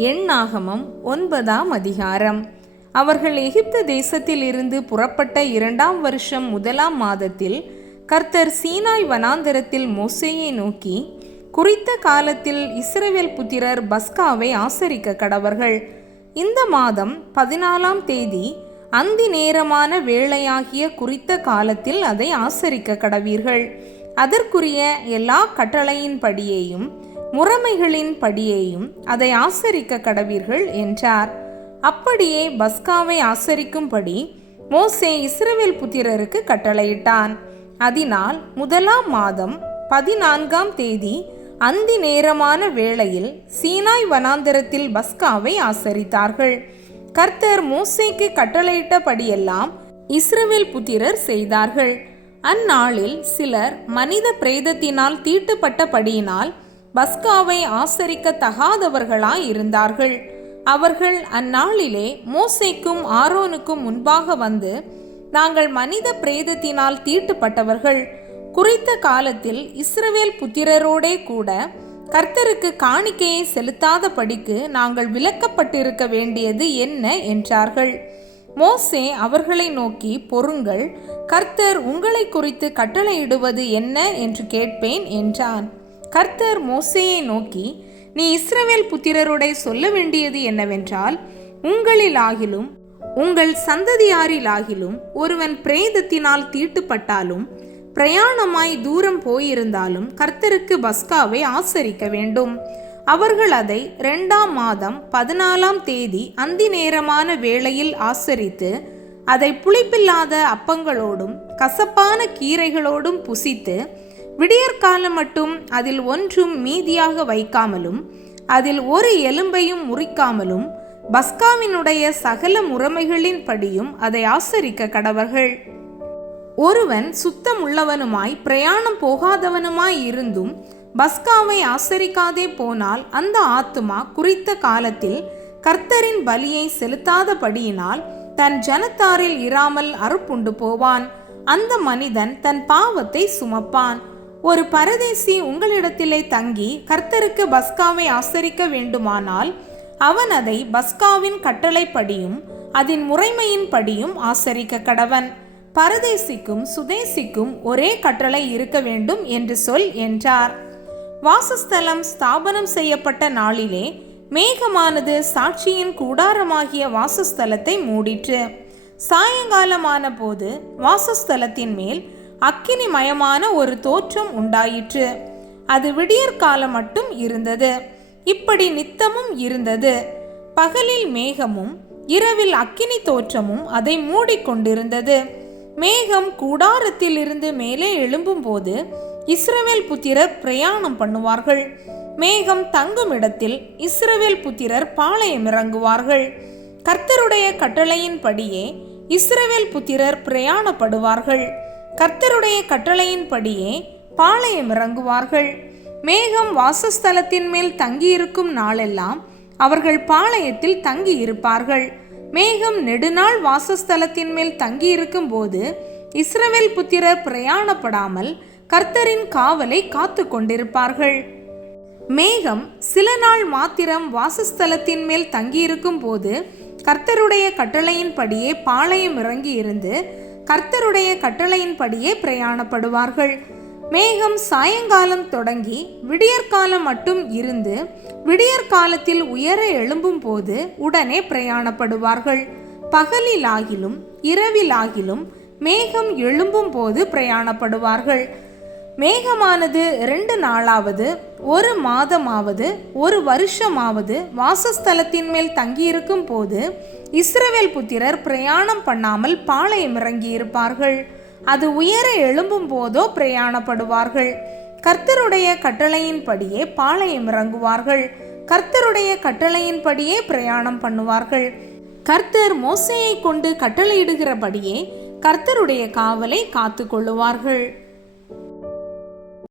எண்ணாகமம் 9ஆம் அதிகாரம். அவர்கள் எகிப்து தேசத்தில் இருந்து புறப்பட்ட 2ஆம் வருஷம் 1ஆம் மாதத்தில் கர்த்தர் சீனாய் வனாந்தரத்தில் மோசேயை நோக்கி, குறித்த காலத்தில் இஸ்ரவேல் புத்திரர் பஸ்காவை ஆசரிக்க கடவர்கள். இந்த மாதம் 14ஆம் தேதி அந்தி நேரமான வேளையாகிய குறித்த காலத்தில் அதை ஆசரிக்க கடவீர்கள். அதற்குரிய எல்லா கட்டளையின் படியேயும் முறைமைகளின் படியேயும் அதை ஆசரிக்க கடவீர்கள் என்றார். அப்படியே பஸ்காவை ஆசரிக்கும்படி மோசே இஸ்ரவேல் புத்திரருக்கு கட்டளையிட்டான். அதனால் 1ஆம் மாதம் 14ஆம் தேதி அந்தி நேரமான வேளையில் சீனாய் வனாந்தரத்தில் பஸ்காவை ஆசரித்தார்கள். கர்த்தர் மோசேக்கு கட்டளையிட்டபடியெல்லாம் இஸ்ரவேல் புத்திரர் செய்தார்கள். அந்நாளில் சிலர் மனித பிரேதத்தினால் தீட்டுப்பட்டபடியினால் பஸ்காவை ஆசரிக்க தகாதவர்களாய் இருந்தார்கள். அவர்கள் அந்நாளிலே மோசேக்கும் ஆரோனுக்கும் முன்பாக வந்து, நாங்கள் மனித பிரேதத்தினால் தீட்டுப்பட்டவர்கள், குறித்த காலத்தில் இஸ்ரவேல் புத்திரரோடே கூட கர்த்தருக்கு காணிக்கையை செலுத்தாத படிக்கு நாங்கள் விலக்கப்பட்டிருக்க வேண்டியது என்ன என்றார்கள். மோசே அவர்களை நோக்கி, பொறுங்கள், கர்த்தர் உங்களை குறித்து கட்டளையிடுவது என்ன என்று கேட்பேன் என்றான். கர்த்தர் மோசேயை நோக்கி, நீ இஸ்ரவேல் புத்திரரோடே சொல்ல வேண்டியது என்னவென்றால், உங்களிலாகிலும் உங்கள் சந்ததியாரிலாகிலும் ஒருவன் பிரேதத்தினால் தீட்டுப்பட்டாலும் பிரயாணமாய் தூரம் போயிருந்தாலும் கர்த்தருக்கு பஸ்காவை ஆசரிக்க வேண்டும். அவர்கள் அதை 2ஆம் மாதம் 14ஆம் தேதி அந்தி நேரமான வேளையில் ஆசரித்து அதை புளிப்பில்லாத அப்பங்களோடும் கசப்பான கீரைகளோடும் புசித்து விடியற்காலம் மட்டும் அதில் ஒன்றும் மீதியாக வைக்காமலும் அதில் ஒரு எலும்பையும் முறிக்காமலும் பஸ்காவினுடைய சகல முறைமைகளின் படியும் அதை ஆசரிக்க கடவர்கள். ஒருவன் சுத்தம் உள்ளவனுமாய் பிரயாணம் போகாதவனுமாய் இருந்தும் பஸ்காவை ஆசரிக்காதே போனால் அந்த ஆத்துமா குறித்த காலத்தில் கர்த்தரின் பலியை செலுத்தாதபடியினால் தன் ஜனத்தாரில் இராமல் அறுப்புண்டு போவான். அந்த மனிதன் தன் பாவத்தை சுமப்பான். ஒரு பரதேசி உங்களிடத்திலே தங்கி கர்த்தருக்கு பஸ்காவை ஆசரிக்க வேண்டுமானால் அவன் அதை பஸ்காவின் கட்டளைப்படியும் அதன் முறைமையின் படியும் ஆசரிக்க கடவன். பரதேசிக்கும் சுதேசிக்கும் ஒரே கட்டளை இருக்க வேண்டும் என்று சொல் என்றார். வாசஸ்தலம் ஸ்தாபனம் செய்யப்பட்ட நாளிலே மேகமானது சாட்சியின் கூடாரமாகிய வாசஸ்தலத்தை மூடிற்று. சாயங்காலமான போது வாசஸ்தலத்தின் மேல் அக்கினிமயமான ஒரு தோற்றம் உண்டாயிற்று. அது விடியற்காலம் மட்டும் இருந்தது. இப்படி நித்தமும் இருந்தது. பகலில் மேகமும் இரவில் அக்கினி தோற்றமும் அதை மூடிக்கொண்டிருந்தது. மேகம் கூடாரத்தில் இருந்து மேலே எழும்பும் போது இஸ்ரவேல் புத்திரர் பிரயாணம் பண்ணுவார்கள். மேகம் தங்கும் இடத்தில் இஸ்ரவேல் புத்திரர் பாளையம் இறங்குவார்கள். கர்த்தருடைய கட்டளையின்படியே இஸ்ரவேல் புத்திரர் பிரயாணப்படுவார்கள். கர்த்தருடைய கட்டளையின்படியே பாளையம் இறங்குவார்கள். மேகம் வாசஸ்தலத்தின் மேல் தங்கியிருக்கும் நாளெல்லாம் அவர்கள் பாளையத்தில் தங்கி இருப்பார்கள். மேகம் நெடுநாள் வாசஸ்தலத்தின் மேல் தங்கியிருக்கும் போது இஸ்ரவேல் புத்திரர் பிரயாணப்படாமல் கர்த்தரின் காவலை காத்து கொண்டிருப்பார்கள். மேகம் சில நாள் மாத்திரம் வாசஸ்தலத்தின் மேல் தங்கியிருக்கும் போது கர்த்தருடைய கட்டளையின்படியே பாளையம் இறங்கி இருந்து கர்த்தருடைய கட்டளையின்படியே பிரயாணப்படுவார்கள். மேகம் சாயங்காலம் தொடங்கி விடியற்காலம் மட்டும் இருந்து விடியற்காலத்தில் உயர எழும்பும் போது உடனே பிரயாணப்படுவார்கள். பகலிலாகிலும் இரவிலாகிலும் மேகம் எழும்பும் போது பிரயாணப்படுவார்கள். மேகமானது 2 நாளாவது 1 மாதமாவது 1 வருஷமாவது வாசஸ்தலத்தின் மேல் தங்கியிருக்கும் போது இஸ்ரவேல் புத்திரர் பிரயாணம் பண்ணாமல் பாளையம் இறங்கி இருப்பார்கள். அது உயர எழும்பும் போதோ பிரயாணப்படுவார்கள். கர்த்தருடைய கட்டளையின்படியே பாளையம் இறங்குவார்கள். கர்த்தருடைய கட்டளையின்படியே பிரயாணம் பண்ணுவார்கள். கர்த்தர் மோசேயை கொண்டு கட்டளையிடுகிறபடியே கர்த்தருடைய காவலை காத்து கொள்ளுவார்கள்.